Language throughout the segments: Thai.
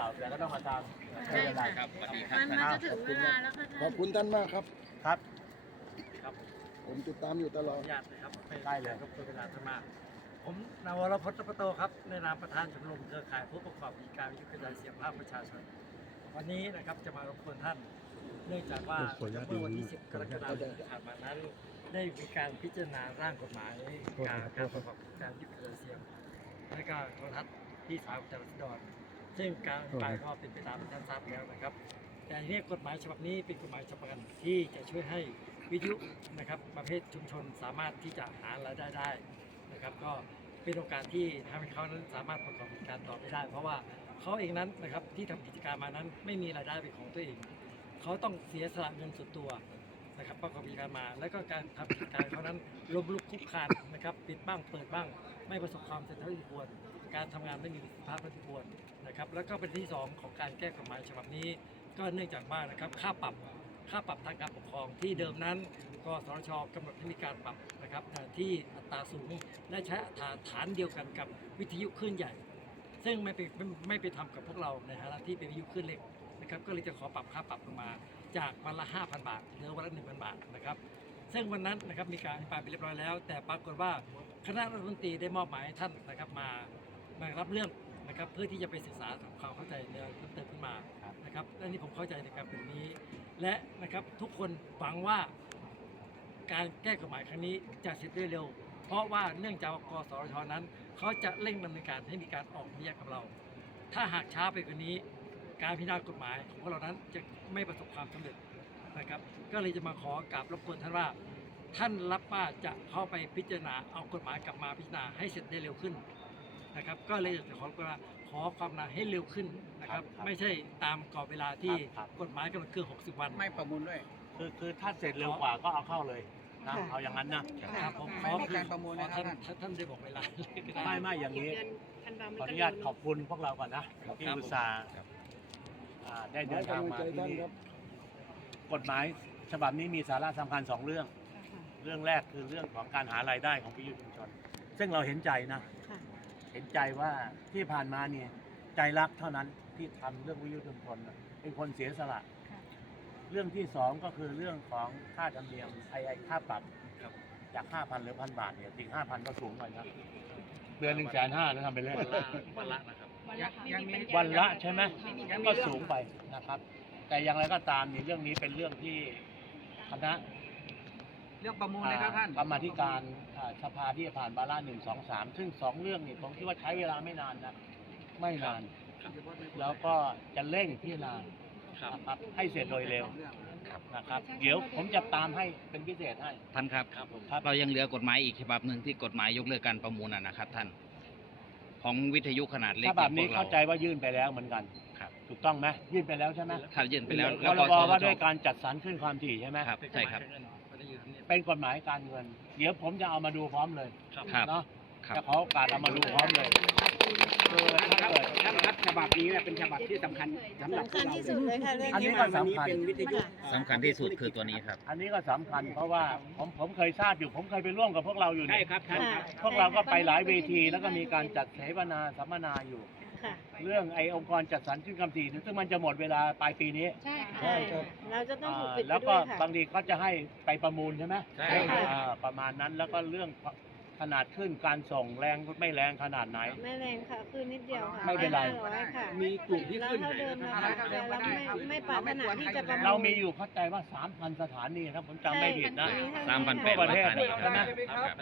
เก่าแต่ก็ต้องมาตามไม่เป็นไรครับมันมันจะถึงเวลาแล้วค่ะขอบคุณท่านมากครับ ครับครับผมติดตามอยู่ตลออดนุญาตนะครับไม่ได้เลยรบกวนเวลาท่านมากผมนาวรพจน์ประโตครับในนามประธานชมรมเครือข่ายผู้ประกอบกิจการวิทยุกระจายเสียงภาคประชาชน วันนี้นะครับจะมารบกวนท่าน เนื่องจากว่าเมื่อวันที่ 10 กรกฎาคมที่ผ่านมานั้น ได้มีการพิจารณาร่างกฎหมายการการประกอบกิจการวิทยุกระจายเสียง และก็โทรทัศน์ที่สามจังหวัดอุดร ซึ่งการอภิปรายก็เป็นไปตามที่ท่านทราบแล้วนะครับ แต่ทีนี้กฎหมายฉบับนี้เป็นกฎหมายฉบับกันที่จะช่วยให้วิทยุนะครับประเภทชุมชนสามารถที่จะหารายได้ได้นะครับ ก็เป็นโอกาสที่ทำให้เขานั้นสามารถประกอบกิจการต่อไปได้ เพราะว่าเขาเองนั้นนะครับที่ทำกิจการมานั้นไม่มีรายได้เป็นของตัวเอง เขาต้องเสียสละเงินส่วนตัวนะครับประกอบกิจการมา แล้วก็การทำกิจการเขานั้นล้มลุกคลุกคลานนะครับปิดบ้างเปิดบ้าง ไม่ประสบความสำเร็จเท่าที่ควร การทำงานไม่มีประสิทธิภาพเท่าที่ควรนะครับ แล้วก็เป็นที่สองของการแก้กฎหมายฉบับนี้ ก็เนื่องจากว่านะครับค่าปรับค่าปรับทางการปกครองที่เดิมนั้นกสทชกำหนดให้มีการปรับนะครับที่อัตราสูงและใช้อัตราฐานเดียวกันกับวิทยุคลื่นใหญ่ ซึ่งไม่ไปไม่ไม่ไปทำกับพวกเราในฐานะที่เป็นวิทยุคลื่นเล็กนะครับก็เลยจะขอปรับค่าปรับลงมา จากวันละ 5,000 บาทเหลือวันละ 1,000 บาทนะครับซึ่งวันนั้นนะครับมีการอภิปรายไปเรียบร้อยแล้ว แต่ปรากฏว่า คณะรัฐมนตรีได้มอบหมายให้ท่านนะครับมามารับเรื่องนะครับเพื่อที่จะไปศึกษาทำความเข้าใจในรายละเอียดเพิ่มเติมขึ้นมานะครับและนี่ผมเข้าใจในการเป็นนี้ และนะครับทุกคนหวังว่าการแก้กฎหมายครั้งนี้จะเสร็จได้เร็ว เพราะว่าเนื่องจากว่ากสทชนั้น เขาจะเร่งดำเนินการให้มีการออกหมายเรียกกับเรา ถ้าหากช้าไปกว่านี้ การพิจารณากฎหมายของพวกเรานั้นจะไม่ประสบความสำเร็จนะครับ ก็เลยจะมาขอกราบรบกวนท่านว่า ท่านรับว่าจะเข้าไปพิจารณาเอากฎหมายกลับมาพิจารณาให้เสร็จได้เร็วขึ้นนะครับ ก็เลยจะขอว่าขอความนาให้เร็วขึ้นนะครับ ครับไม่ใช่ตามกรอบเวลาที่ครับกฎหมายกำหนดคือ 60 วัน ไม่ประมูลด้วย คือคือถ้าเสร็จเร็วกว่าก็เอาเข้าเลยนะเอาอย่างนั้นนะครับผมไม่ขอมีคือการประมูลขอนะครับท่านท่านได้บอกเวลาเลยก็ด้ ไม่ไม่อย่างนี้ เดือนธันวาขออนุญาตขอบคุณพวกเราก่อนนะที่อุตส่าห์อ่าได้เดิให้นทางกำลังมาใจที่ท่านนี่ครับกฎหมายฉบับนี้มีสาระสำคัญสองเรื่อง เรื่องแรกคือเรื่องของการหารายได้ของวิทยุชุมชน ซึ่งเราเห็นใจนะ ค่ะ เห็นใจว่าที่ผ่านมาเนี่ยใจรักเท่านั้นที่ทำเรื่องวิทยุชุมชนน่ะเป็นคนเสียสละเรื่องที่สองก็คือเรื่องของค่าธรรมเนียมไอไอค่าปรับจากห้าพันหรือพันบาทเนี่ยจริงห้าพันก็สูงไปนะเดือนหนึ่งแสนห้าแล้วทำไปเรื่อยวันละนะครับยังมี วันละใช่ไหมก็สูงไปนะครับ แต่อย่างไรก็ตามนี่เรื่องนี้เป็นเรื่องที่คณะ เรื่องประมูลนะครับท่านกรรมาธิการอ่าสภาที่จะผ่านบาระหนึ่งสองสามซึ่งสองเรื่องนี่ผมคิดว่าใช้เวลาไม่นานนะไม่นาน แล้วก็จะเร่งพิจารณานะครับให้เสร็จโดยเร็วนะครับเดี๋ยวผมจะตามให้เป็นพิเศษให้ท่านครับครับผมเรายังเหลือกฎหมายอีกฉบับหนึ่งที่กฎหมายยกเลิกการประมูลนะนะครับ ท่าน ของวิทยุขนาดเล็กฉบับนี้อย่งพวกรเข้าใจว่ายื่นไปแล้วเหมือนกันครับถูกต้องไหมยื่นไปแล้วใช่ไหมถ้ายื่นไปแล้วพแล้วรก็บสว่าทด้วยการจัดสรรขึ้นความถี่ใช่ไหมครับใช่ครับไม่ได้อยู่ทำ เนียบเป็นกฎหมายการเงิน เดี๋ยวผมจะเอามาดูพร้อมเลยครับครับเนาะครับ จะขอโอกาสเอามาดูพร้อมเลยเออถ้าเกิดท่านครับฉบับนี้เนี่ยเป็นฉบับที่สำคัญสำหรับสำคัญที่สุดเลยค่ะเรื่องอันนี้นี้ก็วันนี้สำคัญ เป็นวิทยุ สำคัญที่สุดคือตัวนี้ครับ อันนี้ก็สำคัญเพราะว่าผมผมเคยทราบอยู่ ผมเคยไปร่วมกับพวกเราอยู่ใช่เนี่ยครับท่านครับ พวกเราก็ไปหลายเวทีแล้วก็มีการจัดเสวนาสัมมนาอยู่ค่ะ เรื่องไอ้องค์กรจัดสรรขึ้นคำถี่ซึ่งมันจะหมดเวลาปลายปีนี้ใช่ใช่ครับ เราจะต้องถูกอ่าปิดไปแล้วด้ก็วยค่ะ บางทีก็จะให้ไปประมูลใช่ไหมใช่ค่ะ อ่าประมาณนั้นแล้วก็เรื่องขนาดขึ้นการส่งแรงไม่แรงขนาดไหน ไม่แรงค่ะ คือนิดเดียวค่ะไม่เป็นไร ห้าอยค่ะมีกลุ่มที่ขึ้นแล้วถ้าเดินมาหายค่ะแต่เราไม่ไม่ปรารถนาที่จะประมูล เรามีอยู่เข้าใจว่า 3,000 สถานีถ้าผมจำไม่ผิดนะ ใช่ค่ะสามพันแปทั่วดประเทศสถานีใช่ไหม ครับ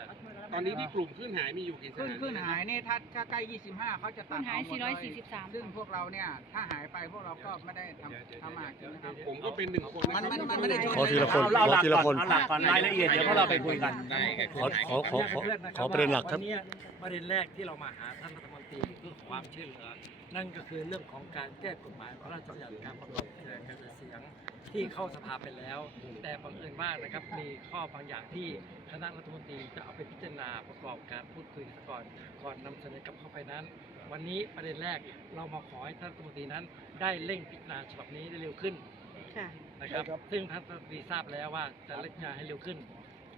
ตอนนี้ที่กลุ่มขึ้นหายมีอยู่กี่สขึ้นถานีขึ้นหายนี่ถ้าถ้าใกล้ 25 เขาจะตัดขึ้นหายเอมดเลย443 ซึ่งพวกเราเนี่ยถ้าหายไปพวกเราก็ไม่ได้ทำทำมาหากินนะครับ ผมก็เป็นหนึ่งคนมันมันมันไม่ได้ชน ขอทีละคน เอาหลักขอทีละก่คอนนเอาหลักก่อนรายละเอียดเดี๋ยวพวกเราไปคุยกัน ได้ครับขอขอขอขอขอประเด็นหลักครับ วันนี้ประเด็นแรกที่เรามาหาท่านรัฐมนตรีเพื่อขอความช่วยเหลือ นั่นก็คือเรื่องของการแก้กฎหมายพระราชบัญญัติการประกอบกิจการกระจายเสียง ที่เข้าสภาไปแล้ว แต่บังเอิญมากนะครับ มีข้อบางอย่างที่คณะรัฐมนตรีจะเอาไปพิจารณาประกอบการพูดคุยกันก่อนก่อนนำเสนอกลับเข้าไปนั้น วันนี้ประเด็นแรกเรามาขอให้ท่านรัฐมนตรีนั้น ได้เร่งพิจารณาฉบับนี้ได้เร็วขึ้นค่ะนะครับใช่ครับ ซึ่งท่านรัฐมนตรีทราบแล้วว่าจะเร่งงานให้เร็วขึ้น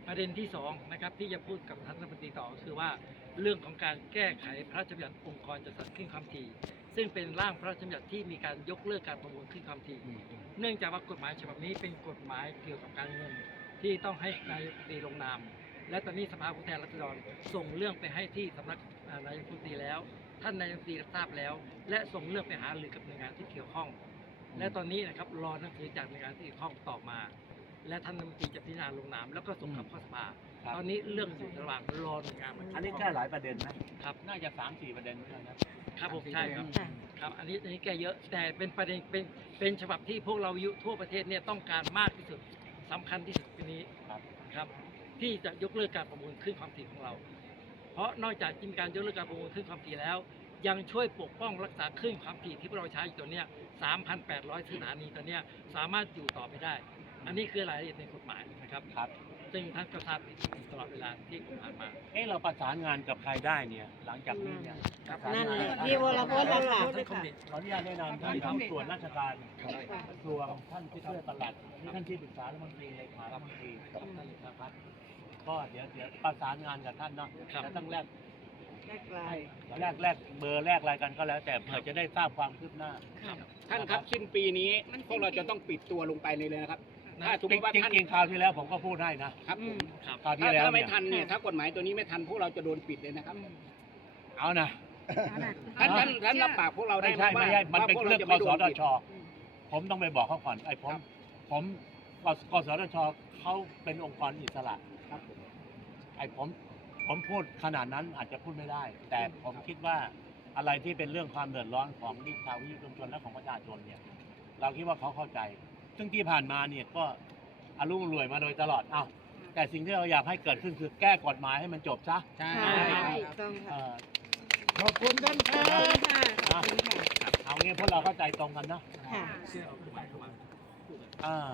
ประเด็นที่สองนะครับที่จะพูดกับท่านรัฐมนตรีต่อก็คือว่าเรื่องของการแก้ไขพระราชบัญญัติองค์กรจัดสรรคลื่นความถี่ซึ่งเป็นร่างพระราชบัญญัติที่มีการยกเลิกการประมูลขึ้นความถี่ เนื่องจากว่ากฎหมายฉบับนี้เป็นกฎหมายเกี่ยวกับการเงิน ที่ต้องให้นายกรัฐมนตรีลงนาม และตอนนี้สภาผู้แทนราษฎรส่งเรื่องไปให้ที่สำนักอ่านายกรัฐมนตรีแล้ว ท่านนายกรัฐมนตรีรับทราบแล้ว และส่งเรื่องไปหารือกับหน่วยงานที่เกี่ยวข้อง และตอนนี้นะครับรอหนังสือจากหน่วยงานที่เกี่ยวข้องตอบมา และท่านรัฐมนตรีจะพิจารณาลงนามแล้วก็ส่งกลับเข้าสภาครับตอนนี้เรื่องอยู่ระหว่างรอหน่วยงานมาอันนี้แค่หลายประเด็นนะครับ น่าจะสามสี่ประเด็นเท่านั้นนะครับผมใช่ครับ ค่ะครับอันนี้อันนี้แก้เยอะแต่เป็นประเด็นเป็นเป็นฉบับที่พวกเราอยู่ทั่วประเทศเนี่ยต้องการมากที่สุดสำคัญที่สุดปีนี้ครับครับ ที่จะยกเลิกการประมูลขึ้นความถี่ของเรา เพราะนอกจากจะมีการยกเลิกการประมูลขึ้นความถี่แล้ว ยังช่วยปกป้องรักษาคลื่นความถี่ที่พวกเราใช้อยู่ตัวเนี้ย3,800 สถานีตัวเนี้ยสามารถอยู่ต่อไปได้ อันนี้คือรายละเอียดในกฎหมายนะครับครับ ซึ่งท่านก็ทราบดีตลอดเวลาที่ผ่านมา เอ้เราประสานงานกับใครได้เนี่ย หลังจากนี้เนี่ยประสานั่นงาแหละกับพี่วรพจน์ละค่ะท่านคอมเมนต์ขออนุญาตแนะนำท่านทั้งส่วนราชการกระทรวงท่านที่ช่วยปลัดท่านที่ปรึกษารัฐมนตรีเลขารัฐมนตรีนะครับก็เดี๋ยวเดี๋ยวประสานงานกับท่านเนาะครับ แล้วต้องแลกแรกไลให้น์แลกแลกเบอร์แลกอะไรกันก็แล้ว แต่เผื่อจะได้ทราบความคืบหน้า ท่านครับสิ้นปีนี้ พวกเราจะต้องปิดตัวลงไปเลยนะครับ ถ้าสมมติว่าจริงท่านจริงๆคราวที่แล้วผมก็พูดให้นะครับผมครับคราวที่ถ้าแล้วถ้าไม่เนี่ยทันเนี่ยถ้ากฎหมายตัวนี้ไม่ทันพวกเราจะโดนปิดเลยนะครับเอานะท่านท่านท่านรับปากพวกเราได้ไม่ไหมใช่ว่าไม่ใช่มันเป็นว่าพวกเรื่องจะกไม่สโดนทปิดชผมต้องไปบอกเขาก่อนไอ้ผมครับผมกกสทชเขาเป็นองค์กรอิสระ ครับไอ้ผมผมพูดขนาดนั้นอาจจะพูดไม่ได้ แต่ผมคิดว่าอะไรที่เป็นเรื่องความเดือดร้อนของนิชาววิทยุชุมชนและของประชาชนเนี่ย เราคิดว่าเขาเข้าใจ ซึ่งที่ผ่านมาเนี่ยก็อารมณ์รวยมาโดยตลอดเอ้าแต่สิ่งที่เราอยากให้เกิดขึ้นคือแก้กฎหมายให้มันจบซะใช่ค่ะถูกต้องเอ่ค่ะอขอบคุณท่านคขรัอบบคุณค่ะขอบคุณค่ะ เอางี้พวกเราเข้าใจตรงกันเนอะค่ะ เชื่อเอากฎหมายเข้ามาอ่า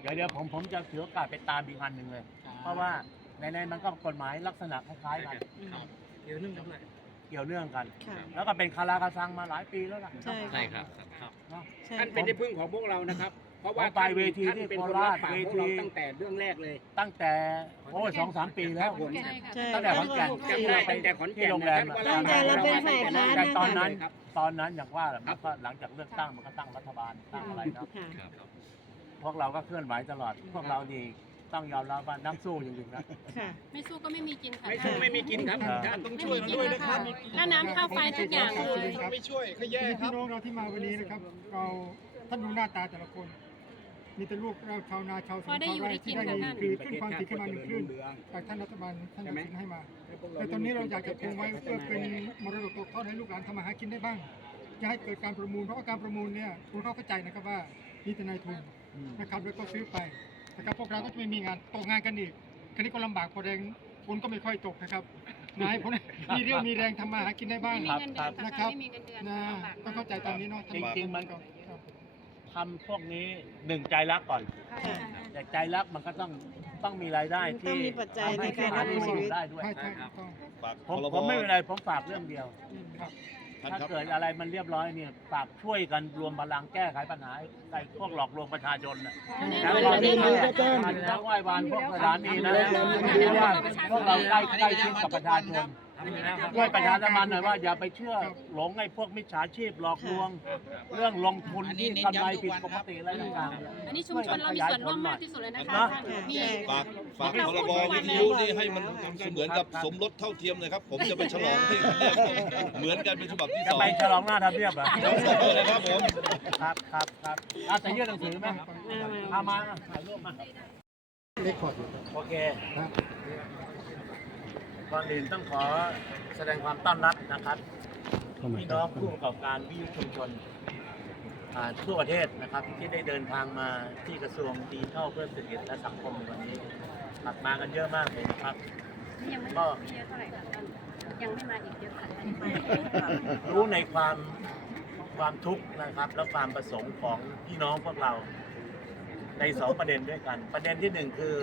เดี๋ยวเดี๋ยวผมผมจะถือโอกาสไปตามอีกอันหนึ่งเลย เพราะว่าในในๆมันก็กฎหมายลักษณะคล้ายๆกันครับเดี๋ยวนึ่งน้ำลายเกี่ยวเนื่องกัน ค่ะ แล้วก็เป็นคาราคาซังมาหลายปีแล้วล่ะใช่ ใช่ครับ ครับ เนาะใช่ท่านเป็นที่พึ่งของพวกเรานะครับเพ ราะว่าผมไปเวทีท่านที่เป็นโคคนรารัชบปากเวพวกทีเราตั้งแต่เรื่องแรกเลย ตั้งแต่โอ้ยสองสามปีแล้วผมใช่ตั้งแต่ขอนแก่นจำได้ตั้งแต่ขอนแก่นที่โรงแรมนะตั้งแต่เราเป็นฝ่ายค้านแต่นะตอนคะนั้นครับตอนนั้นอย่างว่าแหละมันก็หลังจากเลือกตั้งมันก็ตั้งรัฐบาลตั้งอะไรเนาะค่ะพวกเราก็เคลื่อนไหวตลอดพวกเรานี่ต้องยอมรับว่านักสู้จริงๆนะค่ะไม่สู้ก็ไม่มีกินค่ะไม่สู้ไม่มีกินครับครับท่านต้องช่วยกันด้วยนะครับค่าน้ำค่าไฟทุกอย่างเลยไม่ช่วยขยแย่พี่น้องเราที่มาวันนี้นะครับ เราท่านดูหน้าตาแต่ละคน มีแต่ลูกเราชาวนาชาวสวนพอได้อยู่ชาวไร่ได้กิที่นได้ค่ะท่าน คือขึ้นความถี่ขึ้นมาหนึ่งคลื่นจากท่านรัฐบาลท่านตัดสินให้มา แต่ตอนนี้เราอยากจะคงไว้เพื่อเป็นมรดกตกทอดให้ลูกหลานทำมาหากินได้บ้างจะให้เกิดการประมูลเพราะว่าการประมูลเนี่ยคุณเข้าใจนะครับว่ามีแต่นายทุนนะครับแล้วก็ซื้อไปนะครับพวกเราก็จะไม่มีงานตกงานกันอีกคราวนี้ก็ลำบากพอแรงฝนก็ไม่ค่อยตกนะครับนายผมมีเรี่ยวมีแรงทำมาหากินได้บ้าง ไม่มีเงินเดือนนะคค่ะรับไม่มีเงินเดือนนะลำบากต้องเข้าใจตามนี้เนาะท่าจริงๆมัน ครับ ทำพวกนี้หนึ่งใจรักก่อนค่ะแต่ใจรักมันก็ต้องต้องมีรายได้ต้อที่งมีปัจจัยในการทำให้ดำเนินชีวิต ได้ด้วย ใช่ใช่ถูกต้องผมผมไม่เป็นไรผมฝากเรื่องเดียวครับถ้าเกิดอะไรมันเรียบร้อยเนี่ยฝากช่วยกันรวมพลังแก้ไขปัญหาไอ้พวกหลอกลวงประชาชนน่ะแน่แล้วนอนก็แน่นอนมันทั้งไหว้วานพวกสถานีนะเพราะว่าพวกเราใกล้ใกล้ชิดกับประชาชน ทำอยู่แล้วครับช่วยประชาสัมพันธ์หน่อยว่าอย่าไปเชื่อหลงไอ้พวกมิจฉาชีพหลอกลวง เรื่องลงทุนที่กำไรผิดปกติอะไรต่างๆอันนี้ชุมชนเรามีส่วนร่วมมากที่สุดเลยนะคะนะท่านมีฝากฝากพรบวิทยุนี่ให้มันเสมือนกับสมรสเท่าเทียมเลยครับ ผมจะไปฉลองที่กรุงเทพเหมือนกันเป็นฉบับที่จะสองไปฉลองหน้าทำเนียบเหรอเลยครับผมครับครับครับอาจะยื่นหนังสือไหมมามาเอามาถ่ายรูปมาเลขคอร์ดอยู่ครับโอเคครับ ก่อนอื่นต้องขอแสดงความต้อนรับนะครับพี่น้องผู้ประกอบการวิทยุชุมชนอ่าทั่วประเทศนะครับที่ได้เดินทางมาที่กระทรวงดิจิทัลเพื่อเศรษฐกิจและสังคมในวันนี้หักมากันเยอะมากเลยนะครับยังไม่ก็เยอะเท่าไหร่ค่ะท่านยังไม่มาอีกเยอะค่ะรู้ในความความทุกข์นะครับ และความประสงค์ของพี่น้องพวกเราในสองประเด็นด้วยกัน ประเด็นที่หนึ่งคือ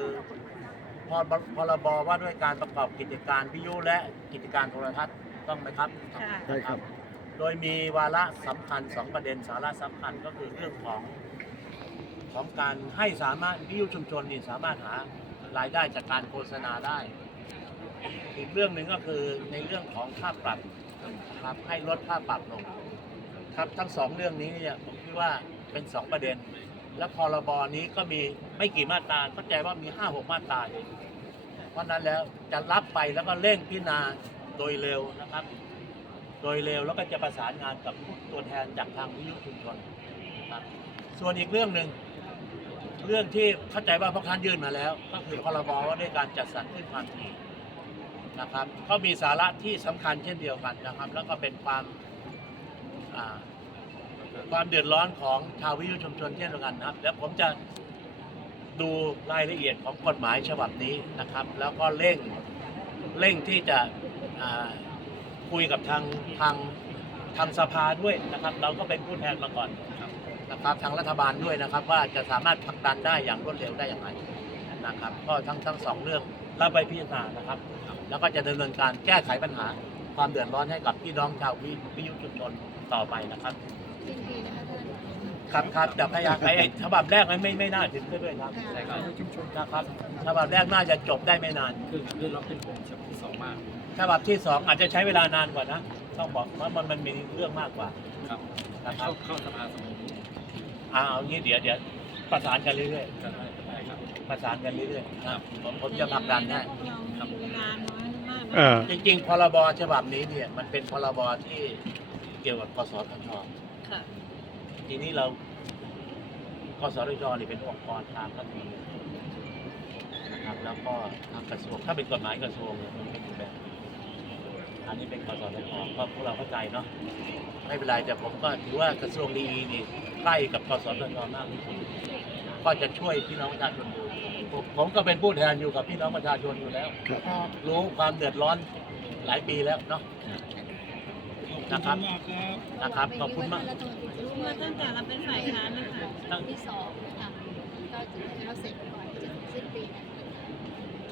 พรบพรบว่าด้วยการประกอบกิจการวิทยุและกิจการโทรทัศน์ต้องไหมครับค่ะ ใช่ครับ โดยมีวาระสำคัญสองประเด็นสาระสำคัญก็คือเรื่องของของการให้สามารถวิทยุชุมชนนี่สามารถหารายได้จากการโฆษณาได้ อีกเรื่องหนึ่งก็คือในเรื่องของค่าปรับครับให้ลดค่าปรับลง ครับทั้งสองเรื่องนี้เนี่ยผมคิดว่าเป็นสองประเด็น และพรบนี้ก็มีไม่กี่มาตราเข้าใจว่ามีห้าหกมาตราเองเพราะนั้นแล้วจะรับไปแล้วก็เร่งพิจารณาโดยเร็วนะครับ โดยเร็วแล้วก็จะประสานงานกับผู้ตัวแทนจากทางวิทยุชุมชนนะครับส่วนอีกเรื่องหนึ่งเรื่องที่เข้าใจว่าพวกท่านยื่นมาแล้ว ก็คือพรบว่าด้วยการจัดสรรขึ้นความถี่นะครับก็มีสาระที่สำคัญเช่นเดียวกันนะครับ แล้วก็เป็นความอ่า ความเดือดร้อนของชาววิทยุชุมชนเช่นเดียวกันนะครับ แล้วผมจะดูรายละเอียดของกฎหมายฉบับนี้นะครับ แล้วก็เร่งเร่งที่จะคุยกับทางทางทางสภาด้วยนะครับ เราก็เป็นผู้แทนมาก่อนนะครับทางรัฐบาลด้วยนะครับ ว่าจะสามารถผลักดันได้อย่างรวดเร็วได้อย่างไรนะครับ ก็ทั้งทั้งสองเรื่องเราไปพิจารณานะครับ แล้วก็จะดำเนินการแก้ไขปัญหาความเดือดร้อนให้กับพี่น้องชาววิวิทยุชุมชนต่อไปนะครับ สิ้นปีนะคะท่านครับครับจะพยายามไอ้ไอ้ฉบับแรกไม่ไม่ไม่น่าถึงก็ด้วยครับใช่ครับนะครับฉบับแรกน่าจะจบได้ไม่นาน คือคือเราเป็นห่วงฉบับที่สองมากฉบับที่สองอาจจะใช้เวลานานกว่านะต้องบอกว่ามันมันมีเรื่องมากกว่าครับนะครับเข้าเข้าสภาสมัยนี้อ่าเอางี้เดี๋ยวเดี๋ยวประสานกันเรื่อยก็ได้ได้ครับ ๆประสานกันเรื่อยๆนะครับผมผมจะผลักดันให้เรามีเวลาน้อยมากเอนะอจริงๆ พรบฉบับนี้เนี่ยมันเป็นพรบที่เกี่ยวกับกสทช ค่ะ ทีนี้เรากสทชนี่เป็นองค์กรทางรัฐธรรมนูญนะครับ แล้วก็ทางกระทรวงถ้าเป็นกฎหมายกระทรวงเนี่ยมันเป็นอีกแบบอันนี้เป็นกสทชก็พวกเราเข้าใจเนาะไม่เป็นไรแต่ผมก็ถือว่ากระทรวงดีนี่ใกล้กับกสทชมากที่สุดก็จะช่วยพี่น้องประชาชนดูผมผมก็เป็นผู้แทนอยู่กับพี่น้องประชาชนอยู่แล้ว รู้ความเดือดร้อนหลายปีแล้วเนาะ นะครับนะครับขอบคุณมากเมื่อตั้งแต่เราเป็นฝ่ายค้านนะคะตั้งที่สองค่ะก็จะให้เราเสร็จก่อนจะถึงสิ้นปีนะ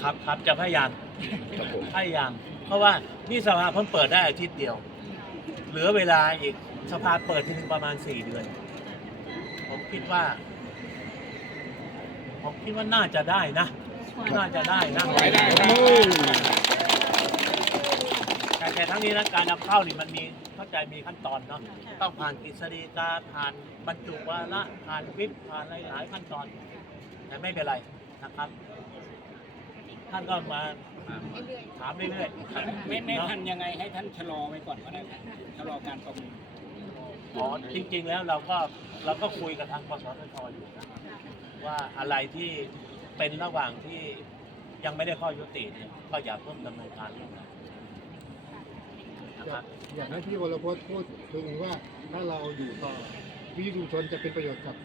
ครับครับจะพยายามพยายาม เพราะว่านี่สภาเพิ่งเปิดได้อาทิตย์เดียว เหลือเวลาอีกสภาเปิดทีนึงประมาณสี่เดือน ผมคิดว่า ผมคิดว่าน่าจะได้นะ น่าจะได้นะ ขอให้ได้ครับแต่แต่ทั้งนี้นะการนำเข้านี่มันมีเข้าใจมีขั้นตอนเนาะต้องผ่านกฤษฎีกาผ่านบรรจุวาระผ่านวิปผ่านหลายๆขั้นตอน แต่ไม่เป็นไรนะครับ ท่านก็มาถามเรื่อยๆไม่ไม่เนาะทันยังไงให้ท่านชะลอไว้ก่อนก็ได้ครับชะลอการประมูลอ๋อจริง ๆ แล้วเราก็เราก็คุยกับทางกสทชอยู่นะว่าอะไรที่เป็นระหว่างที่ยังไม่ได้ข้อยุติเนี่ยก็อย่าเพิ่มดำเนินการเรื่องนั้น นะครับอยากให้พี่วรพจน์พูดถึงว่าถ้าเราอยู่ต่อวิทยุชุมชนจะเป็นประโยชน์กับ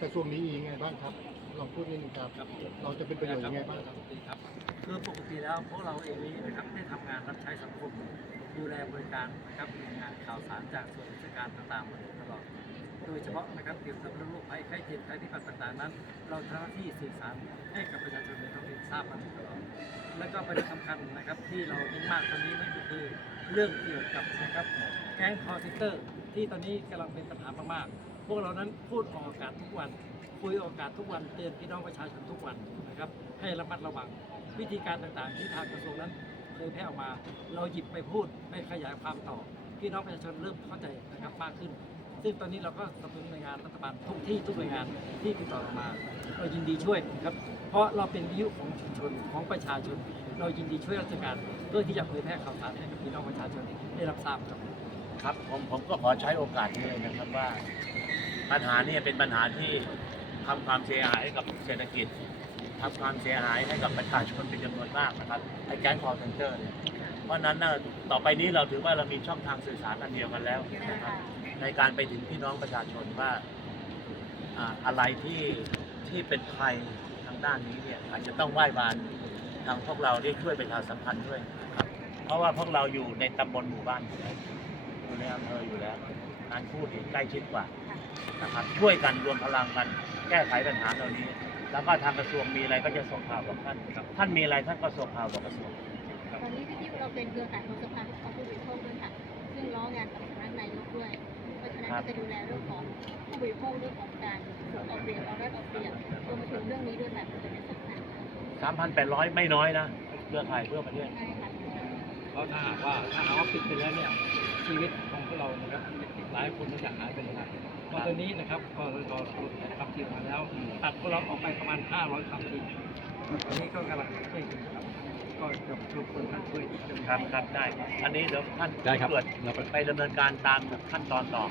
กระทรวงนี้ยังไงบ้างครับลองพูดนิดนึงครับเราจะเป็นประโยชน์ยังไงบ้างครับครับ คือปกติแล้วพวกเราเองนี้นะครับได้ทำงานรับใช้สังคม ดูแลบริการนะครับงานข่าวสารจากส่วนราชการต่างๆมาโดยตลอด โดยเฉพาะนะครับเกี่ยวกับเรื่องโรคภัยไข้เจ็บภัยพิบัติต่างๆนั้น เราทำหน้าที่สื่อสารให้กับประชาชนในท้องถิ่นทราบมาโดยตลอด แล้วก็ประเด็นสำคัญนะครับที่เราเน้นมากตอนนี้นั่นก็คือ เรื่องเกี่ยวกับนะครับแก๊งคอร์เซนเตอร์ที่ตอนนี้กำลังเป็นปัญหามากๆ พวกเรานั้นพูดออกอากาศทุกวันคุยออกอากาศทุกวันเตือนพี่น้องประชาชนทุกวันนะครับให้ระมัดระวังวิธีการต่างๆ ที่ทางกระทรวงนั้นเคยแพร่ออกมา เราหยิบไปพูดไปขยายความต่อ พี่น้องประชาชนเริ่มเข้าใจนะครับมากขึ้น ซึ่งตอนนี้เราก็สนับสนุนหน่วยงานรัฐบาลทุกที่ทุกหน่วยงานที่ติดต่อเรามาเรายินดีช่วยครับเพราะเราเป็นวิทยุของชุมชนของประชาชน เรายินดีช่วยราชการเพื่อที่จะเผยแพร่ข่าวสารให้กับพี่น้องประชาชนได้รับทราบครับ ครับผมผมก็ขอใช้โอกาสนี้เลยนะครับว่า ปัญหานี้เป็นปัญหาที่ทำความเสียหายให้กับเศรษฐกิจทำความเสียหายให้กับประชาชนเป็นจำนวนมากนะครับไอ้แก๊งคอร์เซนเตอร์เนี่ยเพราะฉะนั้นน่ะต่อไปนี้เราถือว่าเรามีช่องทางสื่อสารอันเดียวกันแล้วนะครับ ในการไปถึงพี่น้องประชาชนว่าอ่าอะไรที่ที่เป็นภัยทางด้านนี้เนี่ยอาจจะต้องไหว้วาน ทางพวกเราได้ช่วยประชาสัมพันธ์ด้วยนะครับ เพราะว่าพวกเราอยู่ในตำบลหมู่บ้านอยู่แล้วอยู่ในอำเภออยู่แล้วการพูดนี่ใกล้ชิดกว่านะครับช่วยกันรวมพลังกันแก้ไขปัญหาเหล่านี้ แล้วก็ทางกระทรวงมีอะไรก็จะส่งข่าวบอกท่านท่านมีอะไรท่านก็ส่งข่าวบอกกระทรวงตอนนี้ที่เราเป็นเครือข่ายของสภาของผู้บริโภคด้วยค่ะซึ่งล้องานกับสำนักนายกด้วยเพราะฉะนั้นก็จะดูแลเรื่องของผู้บริโภคเรื่องของการส่งออกเปรียบเอาได้เอาเปรียบรวมไปถึงเรื่องนี้ด้วยแบบ จะเป็นสำคัญ3,800ไม่น้อยนะเครือข่ายเพื่อประเทศใช่ค่ะเพราะถ้าหากว่าถ้าหากว่าปิดไปแล้วเนี่ยชีวิตของพวกเรานะครับหลายคนมันจะหายไปเลยครับเพราะตอนนี้นะครับก็เราทำทีมาแล้วตัดพวกเราออกไปประมาณ 500คำทีตอนนี้ก็กำลังช่วยกันครับก็จะรบกวนท่านช่วยครับครับได้ อันนี้เดี๋ยวท่านได้ครับตรวจไปดำเนินการตามขั้นตอนต่อ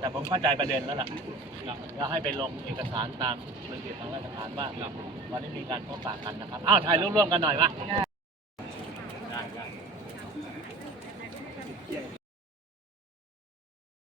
แต่ผมเข้าใจประเด็นแล้วล่ะแล้วให้ไปลงเอกสารตามระเบียบทางราชการว่าวันนี้มีการพบปะกันนะครับอ้าวถ่ายรูปร่วมกันหน่อยวะ